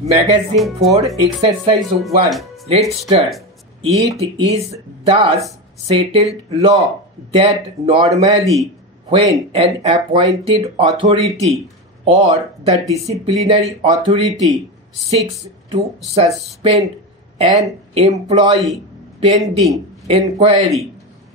Magazine for exercise 1. Let's start. It is thus settled law that normally when an appointed authority or the disciplinary authority seeks to suspend an employee pending inquiry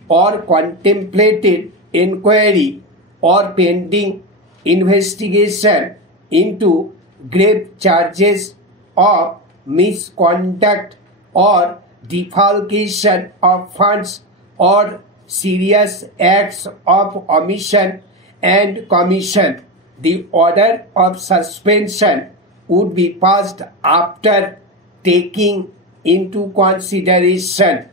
or contemplated inquiry or pending investigation into grave charges of misconduct or defalcation of funds or serious acts of omission and commission, the order of suspension would be passed after taking into consideration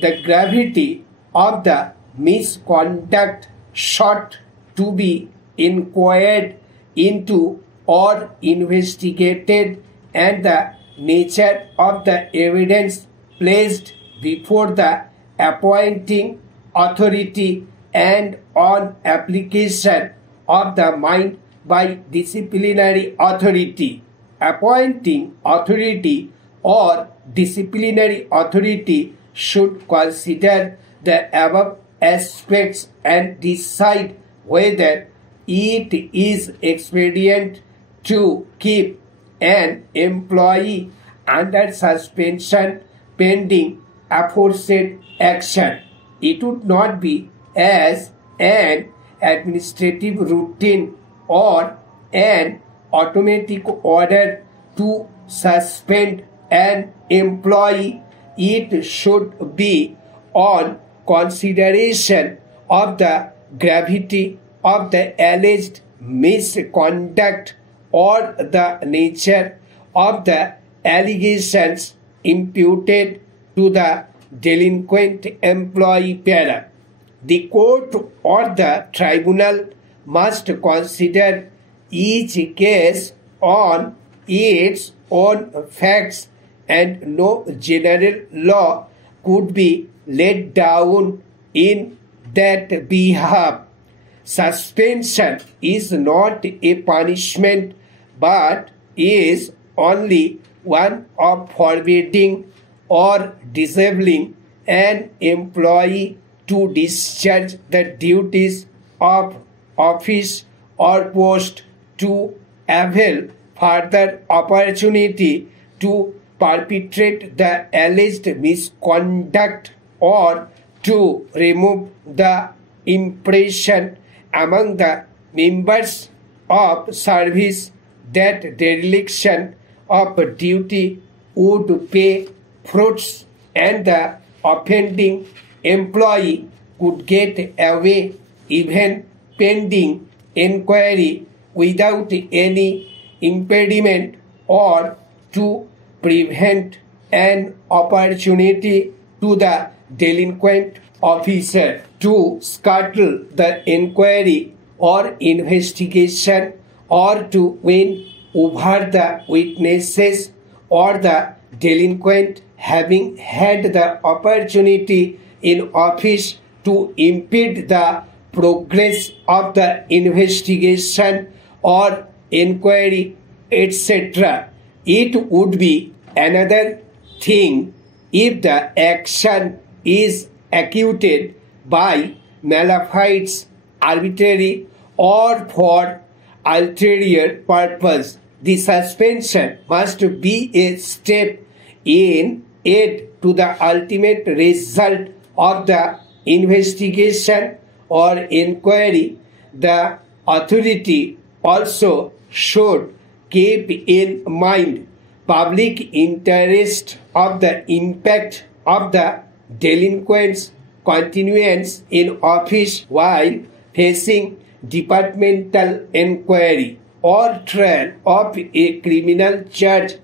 the gravity of the misconduct sought to be inquired into or investigated and the nature of the evidence placed before the appointing authority and on application of the mind by disciplinary authority. Appointing authority or disciplinary authority should consider the above aspects and decide whether it is expedient to keep an employee under suspension pending aforesaid action. It would not be as an administrative routine or an automatic order to suspend an employee. It should be on consideration of the gravity of the alleged misconduct or the nature of the allegations imputed to the delinquent employee para. The court or the tribunal must consider each case on its own facts, and no general law could be laid down in that behalf. Suspension is not a punishment but is only one of forbidding or disabling an employee to discharge the duties of office or post to avail further opportunity to perpetrate the alleged misconduct or to remove the impression among the members of service that dereliction of duty would pay fruits and the offending employee could get away even pending inquiry without any impediment, or to prevent an opportunity to the delinquent officer to scuttle the inquiry or investigation, or to win over the witnesses or the delinquent having had the opportunity in office to impede the progress of the investigation or inquiry, etc. It would be another thing if the action is executed by malafide, arbitrary, or for ulterior purpose. The suspension must be a step in aid to the ultimate result of the investigation or inquiry. The authority also should keep in mind public interest of the impact of the delinquent's continuance in office while facing departmental inquiry or trial of a criminal charge.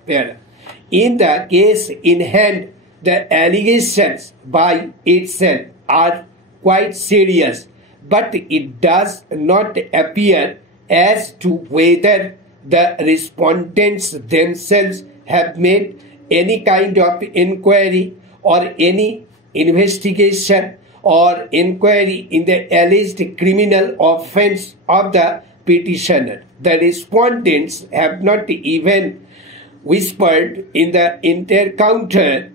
In the case in hand, the allegations by itself are quite serious, but it does not appear as to whether the respondents themselves have made any kind of inquiry or any investigation or inquiry in the alleged criminal offense of the petitioner. The respondents have not even whispered in the inter-counter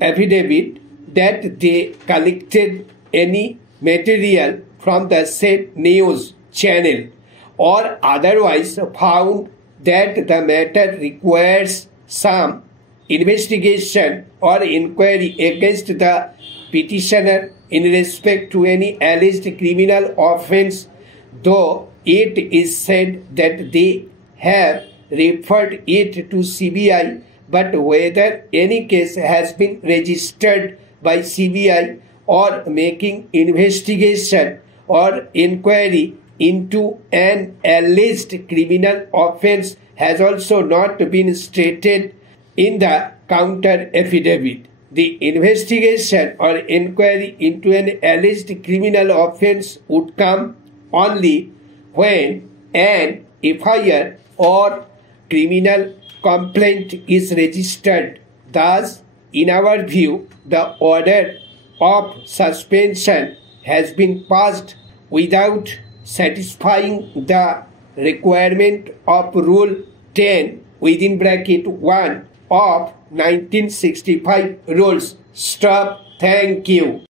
affidavit that they collected any material from the said news channel or otherwise found that the matter requires some investigation or inquiry against the petitioner in respect to any alleged criminal offense, though it is said that they have referred it to CBI, but whether any case has been registered by CBI or making investigation or inquiry into an alleged criminal offense has also not been stated in the counter affidavit. The investigation or inquiry into an alleged criminal offense would come only when an FIR or criminal complaint is registered. Thus, in our view, the order of suspension has been passed without satisfying the requirement of Rule 10 within bracket 1 of 1965 rules. Stop. Thank you.